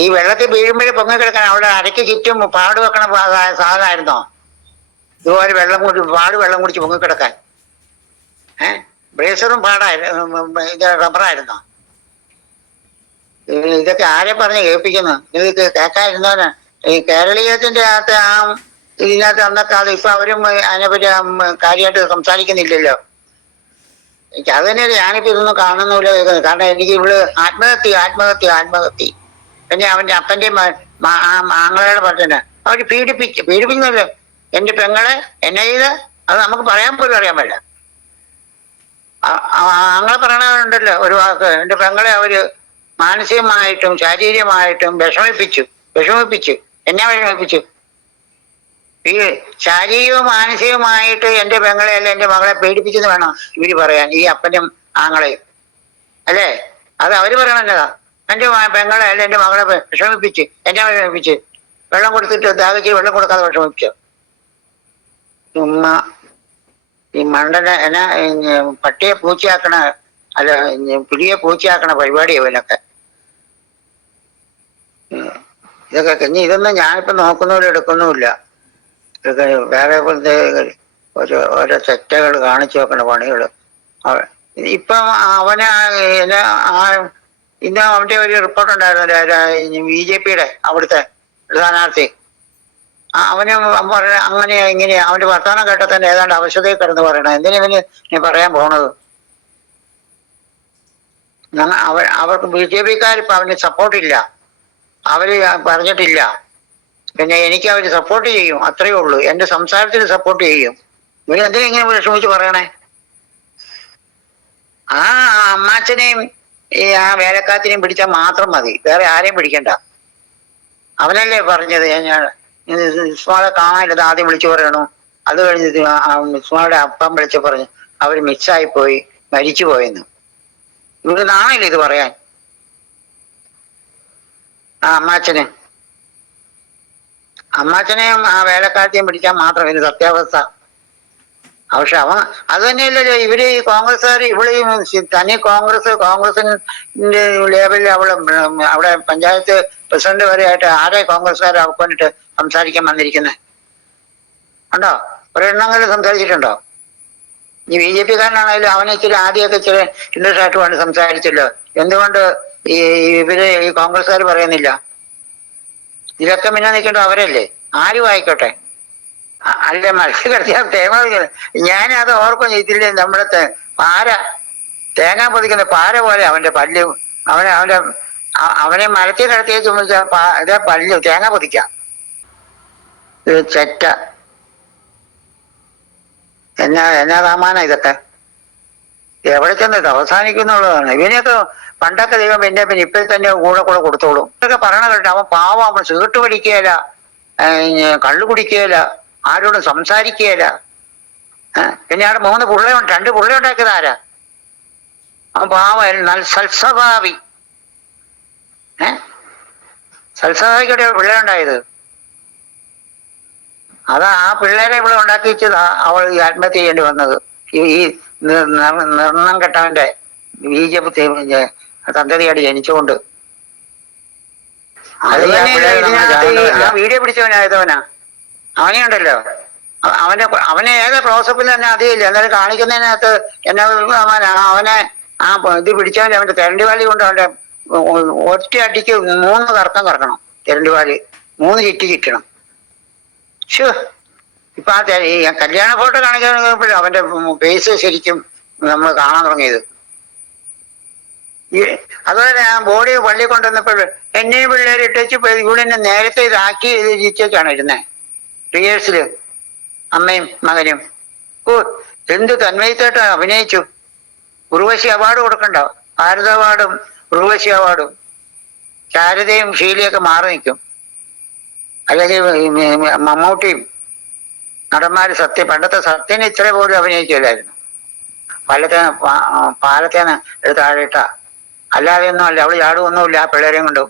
ഈ വെള്ളത്തിൽ വീഴുമ്പോഴേ പൊങ്ങി കിടക്കാൻ അവിടെ അരയ്ക്ക് ചുറ്റും പാട് വെക്കണ സാധനമായിരുന്നോ? ഇതുപോലെ വെള്ളം കുടി പാട് വെള്ളം കുടിച്ച് പൊങ്ങി കിടക്കാൻ. ഏഹ് ബ്രേസറും പാടായിരുന്നു. റബ്ബറായിരുന്നോ? ഇത് ഇതൊക്കെ ആരെ പറഞ്ഞ് കേൾപ്പിക്കുന്നു ഇത് കേൾക്കാതിരുന്നവന് ഈ കേരളീയത്തിന്റെ അകത്ത് ആ ഇതിനകത്ത് അന്നൊക്കെ അത് ഇപ്പൊ അവരും അതിനെപ്പറ്റി കാര്യമായിട്ട് സംസാരിക്കുന്നില്ലല്ലോ. എനിക്ക് അത് തന്നെയല്ലേ ഞാനിപ്പോ ഇതൊന്നും കാണുന്നില്ല കാരണം എനിക്ക് ഇവിടെ ആത്മഹത്യ ആത്മഹത്യ ആത്മഹത്യ. പിന്നെ അവന്റെ അപ്പന്റെ ആങ്ങളുടെ പറഞ്ഞ അവർ പീഡിപ്പിച്ച് പീഡിപ്പിക്കുന്നല്ലോ എന്റെ പെങ്ങളെ എന്നെ ചെയ്ത് അത് നമുക്ക് പറയാൻ പോലും അറിയാൻ പറ്റില്ല അങ്ങനെ പറയണവരുണ്ടല്ലോ ഒരു വാക്ക്. എന്റെ പെങ്ങളെ അവർ മാനസികമായിട്ടും ശാരീരികമായിട്ടും വിഷമിപ്പിച്ചു വിഷമിപ്പിച്ചു എന്നെ വിഷമിപ്പിച്ചു. ഈ ശാരീരികവും മാനസികവുമായിട്ട് എന്റെ പെങ്ങളെ അല്ല എന്റെ മകളെ പീഡിപ്പിച്ചെന്ന് വേണം ഇവർ പറയാൻ ഈ അപ്പനും ആങ്ങളെയും. അല്ലേ? അത് അവർ പറയണല്ലതാ എന്റെ പെങ്ങളെ അല്ല എന്റെ മകളെ വിഷമിപ്പിച്ച് എന്നെ വിഷമിപ്പിച്ച് വെള്ളം കൊടുത്തിട്ട് ദാഹിച്ച് വെള്ളം കൊടുക്കാതെ വിഷമിപ്പിച്ചു? ചുമ്മാ ഈ മണ്ടനെ എന്നാ പട്ടിയെ പൂച്ചയാക്കണ അല്ല പിടിയെ പൂച്ചയാക്കണ പരിപാടി ഇതിനൊക്കെ. ഇതൊക്കെ കഞ്ഞി ഇതൊന്നും ഞാനിപ്പോ നോക്കുന്നില്ല എടുക്കുന്നുമില്ല വേറെ ഒരു ഓരോ തെറ്റകൾ കാണിച്ചു നോക്കണ പണികൾ. ഇപ്പം അവനെ ആ ഇന്ന് അവന്റെ ഒരു റിപ്പോർട്ട് ഉണ്ടായിരുന്നു ബി ജെ പിയുടെ അവിടുത്തെ സ്ഥാനാർത്ഥി. അവന് പറഞ്ഞ അങ്ങനെയാ ഇങ്ങനെയാ അവന്റെ വർത്തമാനം കേട്ടാൽ തന്നെ ഏതാണ്ട് അവശതയിൽ കിടന്ന് പറയണം. എന്തിനാ ഇവന് നീ പറയാൻ പോണത്? അവർ അവ അവർക്ക് ബി ജെ പിക്കാർ ഇപ്പൊ അവന് സപ്പോർട്ടില്ല അവർ പറഞ്ഞിട്ടില്ല. പിന്നെ എനിക്ക് അവർ സപ്പോർട്ട് ചെയ്യും അത്രയേ ഉള്ളൂ. എന്റെ സംസാരത്തിന് സപ്പോർട്ട് ചെയ്യും. ഇങ്ങനെ വിഷമിച്ച് പറയണേ? ആ അമ്മാച്ചനെയും ഈ ആ വേലക്കാത്തിനെയും പിടിച്ചാൽ മാത്രം മതി. വേറെ ആരെയും പിടിക്കണ്ട. അവനല്ലേ പറഞ്ഞത് ഞാൻ ഇസ്മാളെ കാണാനില്ലത് ആദ്യം വിളിച്ചു പറയണു. അത് കഴിഞ്ഞിട്ട് ഇസ്മാളുടെ അപ്പം വിളിച്ചു പറഞ്ഞു. അവർ മിസ്സായി പോയി. മരിച്ചു പോയെന്ന്. ഇവിടെ നാണില്ല ഇത് പറയാൻ? ആ അമ്മാച്ചന്. അമ്മാച്ചനെയും ആ വേലക്കാരത്തെയും പിടിക്കാൻ മാത്രം. ഇത് സത്യാവസ്ഥ. പക്ഷെ അവൻ അത് തന്നെയല്ലല്ലോ ഇവർ ഈ കോൺഗ്രസ്സുകാർ ഇവിടെയും തനി കോൺഗ്രസ് കോൺഗ്രസിന്റെ ലേബലിൽ അവൾ അവിടെ പഞ്ചായത്ത് പ്രസിഡന്റ് വരെ ആയിട്ട് ആരെ കോൺഗ്രസ്സുകാരെ അവക്കൊണ്ടിട്ട് സംസാരിക്കാൻ വന്നിരിക്കുന്നത് ഉണ്ടോ ഒരെണ്ണമെങ്കിലും സംസാരിച്ചിട്ടുണ്ടോ? ഈ ബി ജെ പി കാരനാണെങ്കിലും അവനെ ഇച്ചിരി ആദ്യമൊക്കെ ഇച്ചിരി ഇൻട്രസ്റ്റ് ആയിട്ട് വേണ്ടി സംസാരിച്ചല്ലോ. എന്തുകൊണ്ട് ഈ ഇവർ ഈ കോൺഗ്രസ്സുകാർ പറയുന്നില്ല? ഇതൊക്കെ പിന്നെ നിൽക്കേണ്ട അവരല്ലേ? ആരും ആയിക്കോട്ടെ. അല്ല മത്സ്യ കടത്തിയാൽ തേങ്ങ പൊതിക്കുന്നത്. അത് ഓർക്കും ഇതില്ലേ നമ്മുടെ പാര തേങ്ങ പൊതിക്കുന്ന പാര പോലെ അവന്റെ പല്ല് അവനെ അവന്റെ അവനെ മരത്തിൽ കടത്തിയെ ചുമച്ച ഇതേ പല്ല് തേങ്ങ പൊതിക്കാം. ഇത് ചെറ്റ. എന്നാ എന്നാ താമാന ഇതൊക്കെ? എവിടെ ചെന്ന് ഇത് അവസാനിക്കുന്നുള്ളതാണ്. ഇവനെയൊക്കെ പണ്ടൊക്കെ ദൈവം പിന്നെ പിന്നെ ഇപ്പൊ തന്നെ കൂടെ കൂടെ കൊടുത്തോളും. ഇതൊക്കെ പറയണ കേട്ടോ അവൻ പാവം അവൻ സീട്ട് പഠിക്കുകയില്ല. കള്ളു കുടിക്കുകയില്ല. ആരോടും സംസാരിക്കുകയില്ല. പിന്നെ അവിടെ മൂന്ന് പുള്ളയുണ്ട്. രണ്ട് പുള്ളയുണ്ടാക്കിയത് ആരാ? അവൻ പാവം നല്ല സൽസ്വഭാവി ഏഹ് സൽസ്വഭാവിക്കോടെ പിള്ളേരുണ്ടായത് അതാ ആ പിള്ളേരെ ഇവിടെ ഉണ്ടാക്കിച്ചതാ അവൾ ഈ ആത്മഹത്യ ചെയ്യേണ്ടി വന്നത്. ഈ നിർണം കെട്ടവന്റെ ബീജ തന്തതിയായിട്ട് ജനിച്ചുകൊണ്ട്. അത് ആ വീഡിയോ പിടിച്ചവനായതവനാ. അവനെ അവനെ ഏത് ക്ലോസപ്പിൽ തന്നെ അതിയില്ല എന്നാലും കാണിക്കുന്നതിനകത്ത് എന്നെ അവനെ ആ ഇത് പിടിച്ചവന്റെ അവന്റെ തെരണ്ടിവാലി കൊണ്ട് അവന്റെ ഒറ്റ അടിക്ക് മൂന്ന് കറക്കം കറക്കണം. തെരണ്ടിവാലി മൂന്ന് ചിറ്റി ചിറ്റണം ഷോ ഇപ്പൊ ആ കല്യാണ ഫോട്ടോ കാണിക്കാൻ അവന്റെ ഫേസ് ശരിക്കും നമ്മൾ കാണാൻ തുടങ്ങിയത്. അതുപോലെ ആ ബോഡി പള്ളി കൊണ്ടുവന്നപ്പോൾ എന്നെയും പിള്ളേരെ ഇട്ടേച്ച് ഇവിടെ നേരത്തെ ഇതാക്കി ഇരിച്ചാണ് ഇരുന്നേ. റിയേഴ്സിൽ അമ്മയും മകനും. ഓ എന്ത് തന്മയത്തായിട്ട് അഭിനയിച്ചു. ഉർവശി അവാർഡ് കൊടുക്കണ്ട. ഭാരത അവാർഡും ഉർവശി അവാർഡും. ശാരദയും ഷീലയൊക്കെ മാറി നിൽക്കും. അല്ലെങ്കിൽ മമ്മൂട്ടിയും നടന്മാര് സത്യം പണ്ടത്തെ സത്യന് ഇത്ര പോലും അഭിനയിക്കില്ലായിരുന്നു. പാലത്തെ പാലത്തേന്ന് എടുത്ത് താഴെയിട്ട. അല്ലാതെ ഒന്നും അല്ല. അവൾ ചാടുമൊന്നുമില്ല ആ പിള്ളേരെയും കൊണ്ടും.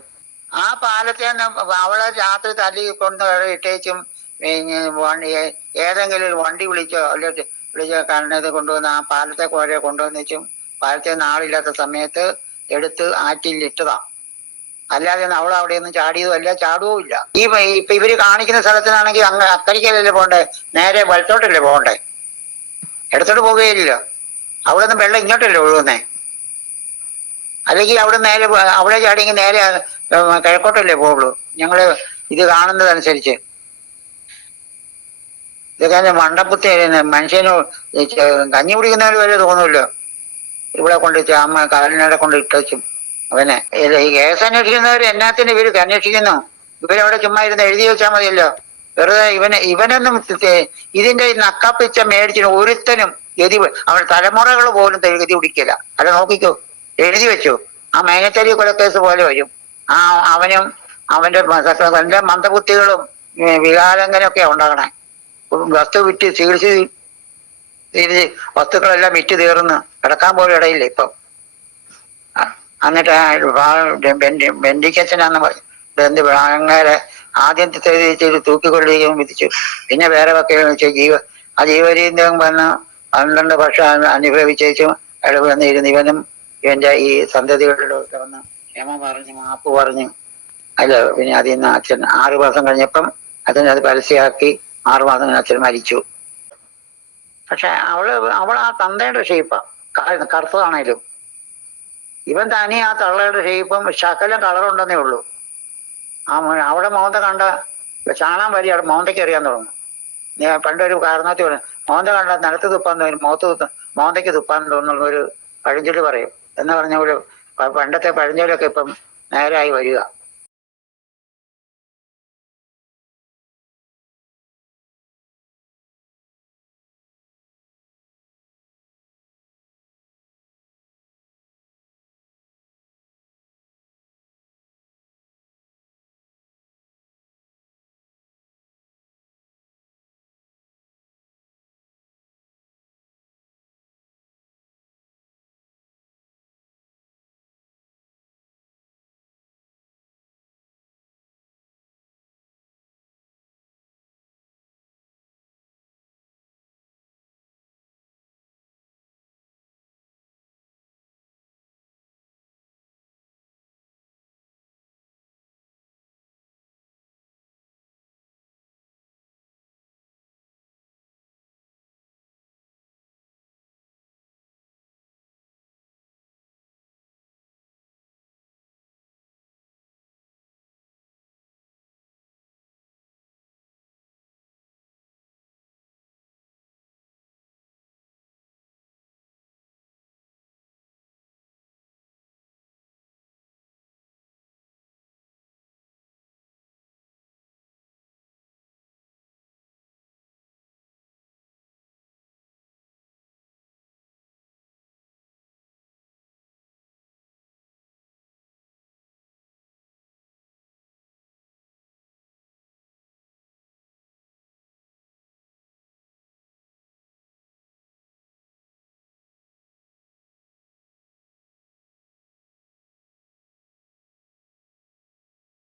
ആ പാലത്തേന്ന് അവളെ രാത്രി തല്ലി കൊണ്ട് ഇട്ടേച്ചും ഏതെങ്കിലും ഒരു വണ്ടി വിളിച്ചോ അല്ലെങ്കിൽ വിളിച്ചോ കണ്ണത് കൊണ്ടുവന്ന് ആ പാലത്തെ കോരെ കൊണ്ടുവന്ന് വെച്ചും പാലത്തെ നാളില്ലാത്ത സമയത്ത് എടുത്ത് ആറ്റിലിട്ടതാ അല്ലാതെ അവൾ അവിടെ ഒന്നും ചാടിയതും അല്ല ചാടുവും ഇല്ല. ഈ ഇപ്പൊ ഇവർ കാണിക്കുന്ന സ്ഥലത്തിനാണെങ്കിൽ അങ്ങ് അക്കരയ്ക്കലല്ലേ പോകണ്ടേ നേരെ വലത്തോട്ടല്ലേ പോകണ്ടേ? ഇടത്തോട്ട് പോവുകയില്ല അവിടെ നിന്ന് വെള്ളം ഇങ്ങോട്ടല്ലേ ഒഴുകുന്നേ? അല്ലെങ്കിൽ അവിടെ നേരെ അവിടെ ചാടിയെങ്കിൽ നേരെ കിഴക്കോട്ടല്ലേ പോവുള്ളൂ. ഞങ്ങൾ ഇത് കാണുന്നതനുസരിച്ച്. ഇതൊക്കെ മണ്ടപ്പുത്തി മനുഷ്യന് കഞ്ഞി കുടിക്കുന്നവര് വരെ തോന്നുമല്ലോ ഇവിടെ കൊണ്ട് അമ്മ കാലിനടെ കൊണ്ട് ഇട്ടുവച്ചും അവനെ. ഈ കേസ് അന്വേഷിക്കുന്നവർ എന്നാത്തിന് ഇവർ അന്വേഷിക്കുന്നു. ഇവരവിടെ ചുമ്മാ ഇരുന്ന് എഴുതി വെച്ചാൽ മതിയല്ലോ. വെറുതെ ഇവന് ഇവനൊന്നും ഇതിന്റെ നക്കാപ്പിച്ച മേടിച്ചിന് ഒരുത്തനും ഗതി അവൻ തലമുറകൾ പോലും ഗതി പിടിക്കില്ല. അല്ല നോക്കിക്കോ. എഴുതി വെച്ചു. ആ മേനച്ചേരി കൊലക്കേസ് പോലെ വരും. ആ അവനും അവന്റെ തന്റെ മന്ദബുദ്ധികളും വികാരങ്ങനെയൊക്കെ ഉണ്ടാകണേ. വസ്തു വിറ്റ് ചികിത്സ തിരിച്ച് വസ്തുക്കളെല്ലാം വിറ്റ് തീർന്ന് കിടക്കാൻ പോലും ഇടയില്ല ഇപ്പം. എന്നിട്ട് ബെൻഡിക്കച്ചനാന്ന് പറയും ബന്ധു അങ്ങനെ ആദ്യത്തെ ചെയ്ത് തൂക്കിക്കൊള്ളുകയും വിധിച്ചു. പിന്നെ വേറെ വക്കീലും വെച്ചു ജീവ ആ ജീവരീന്ദം വന്ന് പന്ത്രണ്ട് വർഷം അനുഭവിച്ചു അയാൾ വന്നിരുന്നു ഇവനും ഇവന്റെ ഈ സന്തതികളിലൊക്കെ വന്ന് ക്ഷമ പറഞ്ഞു മാപ്പ് പറഞ്ഞു അല്ല പിന്നെ അതിൽ നിന്ന് അച്ഛൻ ആറു മാസം കഴിഞ്ഞപ്പം അച്ഛൻ പരസ്യമാക്കി ആറു മാസം അച്ഛൻ മരിച്ചു. പക്ഷെ അവൾ അവൾ ആ തന്തയുടെ ഷേപ്പാ കറുത്തതാണേലും. ഇവൻ തനി ആ തള്ളയുടെ ഷേപ്പും ശകലം കളറുണ്ടെന്നേ ഉള്ളൂ. ആ അവിടെ മോന്ത കണ്ട ചാണാൻ വരി അവിടെ മോന്തയ്ക്ക് അറിയാൻ തുടങ്ങും. ഞാൻ പണ്ടൊരു കാരണത്തിൽ പറഞ്ഞു മോന്ത കണ്ട നിലത്ത് തുപ്പാൻ തോന്നി മോത്ത് തുപ്പ മോന്തയ്ക്ക് തുപ്പാൻ തോന്നുന്ന ഒരു പഴഞ്ചൊല്ലി പറയും. എന്ന് പറഞ്ഞ പോലെ പണ്ടത്തെ പഴഞ്ചൊല്ലൊക്കെ ഇപ്പം നേരായി വരിക.